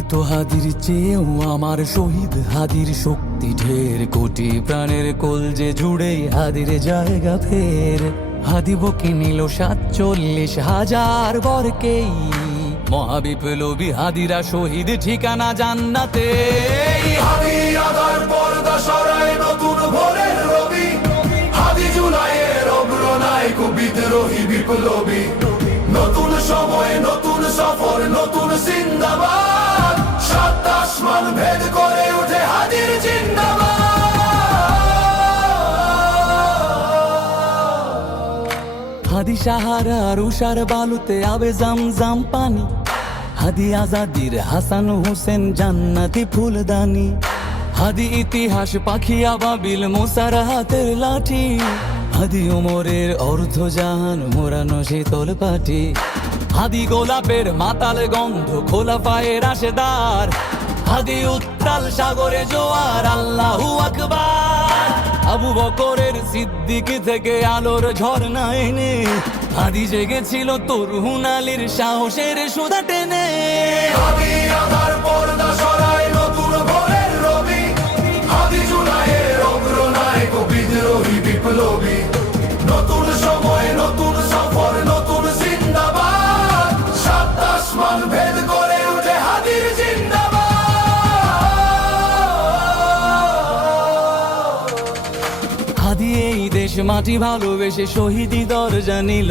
মৃত হাদির চেয়েও আমার শহীদ হাদির শক্তি ঢের, কোটি প্রাণের কলজে জুড়ে হাদির জায়গা ফের। হাদি বকে নিল ৪৭,০০০ বরকেই, মহাবিপ্লবী হাদিরা শহীদ ঠিকানা জান্নাতে। হাদি আদার পর্দা সরায় নতুন ভোরের রবি, হাদি জুলাইয়ের অগ্রনায়ক বিদ্রোহী বিপ্লবী। নতুন সময় নতুন সফর নতুন জিন্দাবাদ, সাত আসমান ভেদ করে উঠে হাদির জিন্দাবাদ। হাদি সাহারার উষার বালুতে আবে জামজাম পানি, হাদি আজাদির হাসান হোসেন জান্নাতি ফুলদানি। হাদি ইতিহাস পাখি আবাবিল মোসার হাতের লাঠি, হাদি ওমরের অর্ধজাহান মোরানো শীতল পাটি। হাদি গোলাপের মাতাল গন্ধ খোলা পায়ের আশেদার, হাদি উত্তাল সাগরে জোয়ার আল্লাহু আকবার। আবু বকরের সিদ্দিক থেকে আলোর ঝর্ণা এনে, হাদি জেগেছিল তরুণ আলীর সাহসের সুধা টেনে। হাদি আদার পর্দা সরায় নতুন ভোরের রবি, হাদি জুলাইয়ের অগ্রনায়ক বিদ্রোহী বিপ্লবী। নতুন সময় নতুন সফর নতুন জিন্দাবাদ, সাত আসমান ভেদ করে উঠে হাদির জিন্দাবাদ। হাদি এই দেশ মাটি ভালোবেসে শহীদি দরজা নিল,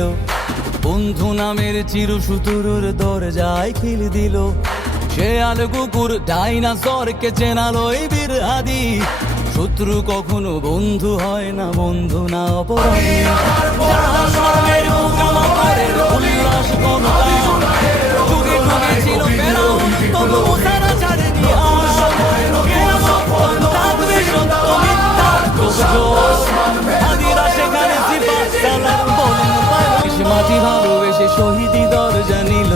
বন্ধু নামের চিরসুতুরুর দরজায় খিল দিল। শেয়াল কুকুর ডাইনাসরকে চেনালো এই বীর হাদি, শত্রু কখনো বন্ধু হয় না, বন্ধু না অপরাধী। জাহান্নামের পোকামাকড়ের উল্লাস ক্ষমতা, যুগে যুগে ছিল ফেরাউন, তবু মুসারা ছাড়েনি আর। কিয়ামত থাকবে সত্য মিথ্যার তোড়জোড়, হাদিরা সেখানে সিফাত সালাত বলেন পয়গম্বর। মাটি ভালোবেসে শহীদি দরজা নিল,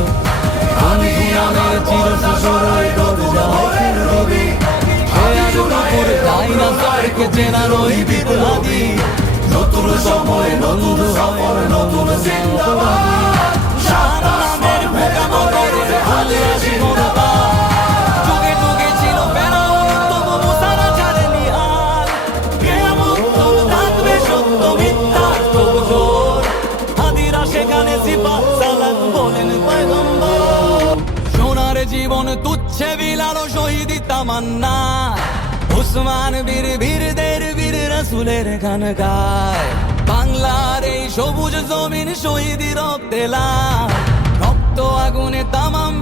বন্ধু নামের চিরসুতুরুর দরজায় খিল দিল। শেয়াল কুকুর ডাইনাসরকে চেনালো এই বীর হাদি, নতুন সময় নতুন সফর নতুন জিন্দাবাদ, সাত আসমান ভেদ করে উঠে হাদির জিন্দাবাদ। যুগে যুগে ছিল ফেরাউন, তবু মুসারা ছাড়েনি আর। কিয়ামত থাকবে সত্য মিথ্যার তোড়জোড়, হাদিরা সেখানে সিফাত সালাত বলেন পয়গম্বর। সোনার জীবন তুচ্ছে বিলালো শহীদি তামান্না, উসমান বীর বীরদের বীর রাসূলের গান গায়। বাংলার এই সবুজ জমিন শহীদি রক্তে লাল, রক্ত আগুনে তামাম